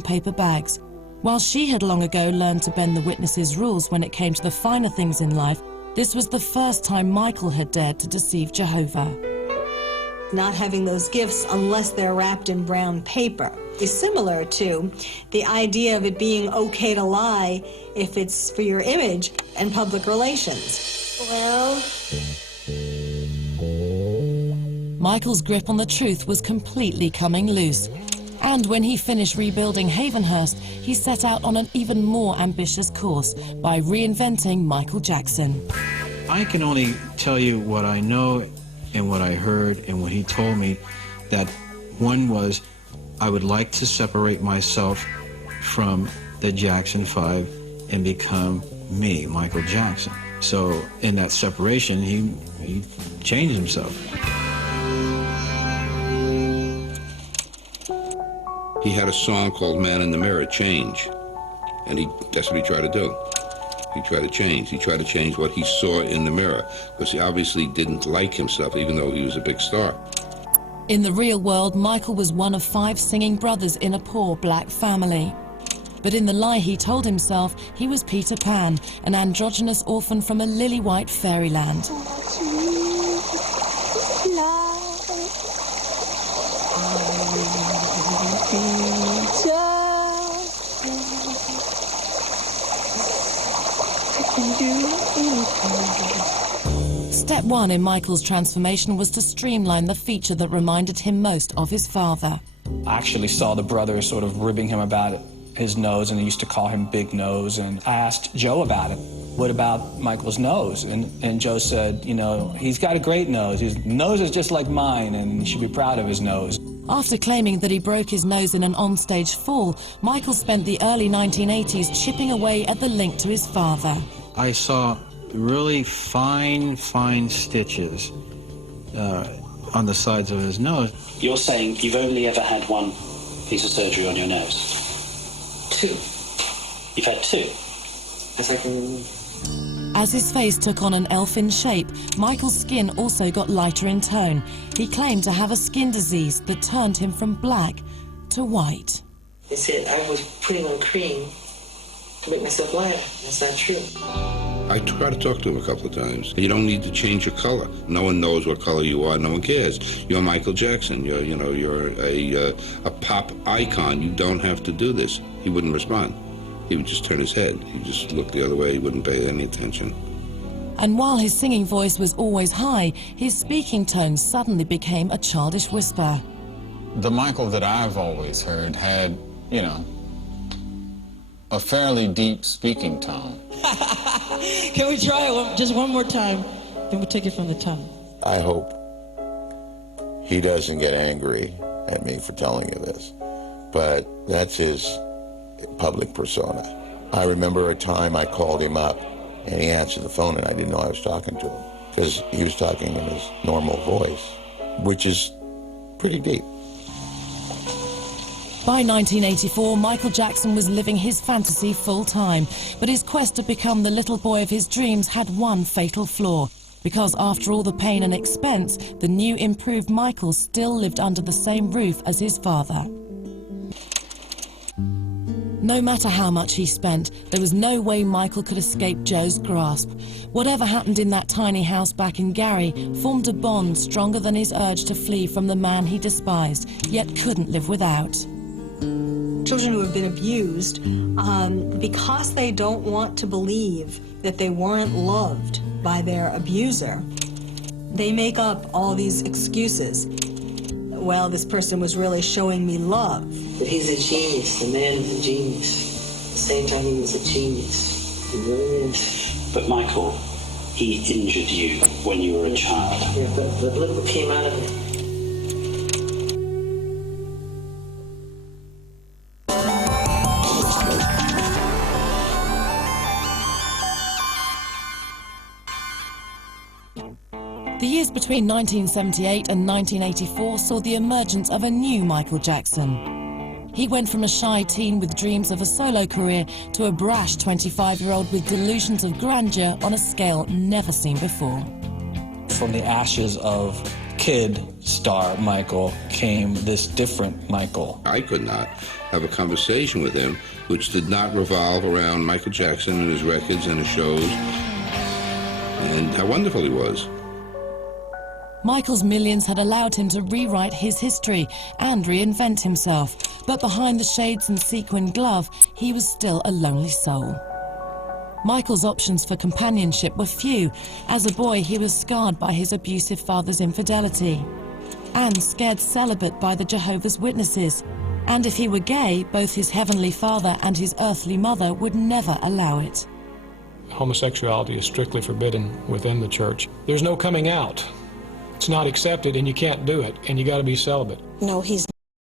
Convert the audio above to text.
brown paper bags. While she had long ago learned to bend the witnesses' rules when it came to the finer things in life, this was the first time Michael had dared to deceive Jehovah. Not having those gifts unless they're wrapped in brown paper is similar to the idea of it being okay to lie if it's for your image and public relations. Well... Michael's grip on the truth was completely coming loose. And when he finished rebuilding Havenhurst, he set out on an even more ambitious course by reinventing Michael Jackson. I can only tell you what I know and what I heard and what he told me, that one was, I would like to separate myself from the Jackson 5 and become me, Michael Jackson. So in that separation, he changed himself. He had a song called Man in the Mirror, Change, and that's what he tried to do. He tried to change. He tried to change what he saw in the mirror, because he obviously didn't like himself, even though he was a big star. In the real world, Michael was one of 5 singing brothers in a poor black family. But in the lie he told himself, he was Peter Pan, an androgynous orphan from a lily-white fairyland. Step 1 in Michael's transformation was to streamline the feature that reminded him most of his father. I actually saw the brothers sort of ribbing him about his nose, and they used to call him Big Nose, and I asked Joe about it. What about Michael's nose? And Joe said, you know, he's got a great nose. His nose is just like mine, and he should be proud of his nose. After claiming that he broke his nose in an onstage fall, Michael spent the early 1980s chipping away at the link to his father. I saw really fine stitches on the sides of his nose. You're saying you've only ever had one piece of surgery on your nose? 2. You've had 2? As I can remember. As his face took on an elfin shape, Michael's skin also got lighter in tone. He claimed to have a skin disease that turned him from black to white. They said I was putting on cream to make myself lighter. That's not true. I tried to talk to him a couple of times. You don't need to change your color. No one knows what color you are. No one cares. You're Michael Jackson. You're a pop icon. You don't have to do this. He wouldn't respond. He would just turn his head. He would just look the other way. He wouldn't pay any attention. And while his singing voice was always high, his speaking tone suddenly became a childish whisper. The Michael that I've always heard had, you know, a fairly deep speaking tone. Can we try it just one more time? Then we'll take it from the top. I hope he doesn't get angry at me for telling you this, but that's his public persona. I remember a time I called him up and he answered the phone and I didn't know I was talking to him because he was talking in his normal voice, which is pretty deep. By 1984, Michael Jackson was living his fantasy full-time, but his quest to become the little boy of his dreams had one fatal flaw, because after all the pain and expense, the new improved Michael still lived under the same roof as his father. No matter how much he spent, there was no way Michael could escape Joe's grasp. Whatever happened in that tiny house back in Gary formed a bond stronger than his urge to flee from the man he despised, yet couldn't live without. Children who have been abused, because they don't want to believe that they weren't loved by their abuser, they make up all these excuses. Well, this person was really showing me love. But he's a genius. The man is a genius. At the same time, he was a genius. He really is. But Michael, he injured you when you were a child. Yeah, but look what came out of it. The years between 1978 and 1984 saw the emergence of a new Michael Jackson. He went from a shy teen with dreams of a solo career to a brash 25-year-old with delusions of grandeur on a scale never seen before. From the ashes of kid star Michael came this different Michael. I could not have a conversation with him which did not revolve around Michael Jackson and his records and his shows and how wonderful he was. Michael's millions had allowed him to rewrite his history and reinvent himself, but behind the shades and sequin glove, he was still a lonely soul. Michael's options for companionship were few. As a boy, he was scarred by his abusive father's infidelity and scared celibate by the Jehovah's Witnesses. And if he were gay, both his heavenly father and his earthly mother would never allow it. Homosexuality is strictly forbidden within the church. There's no coming out. It's not accepted, and you can't do it, and you got to be celibate. No, he's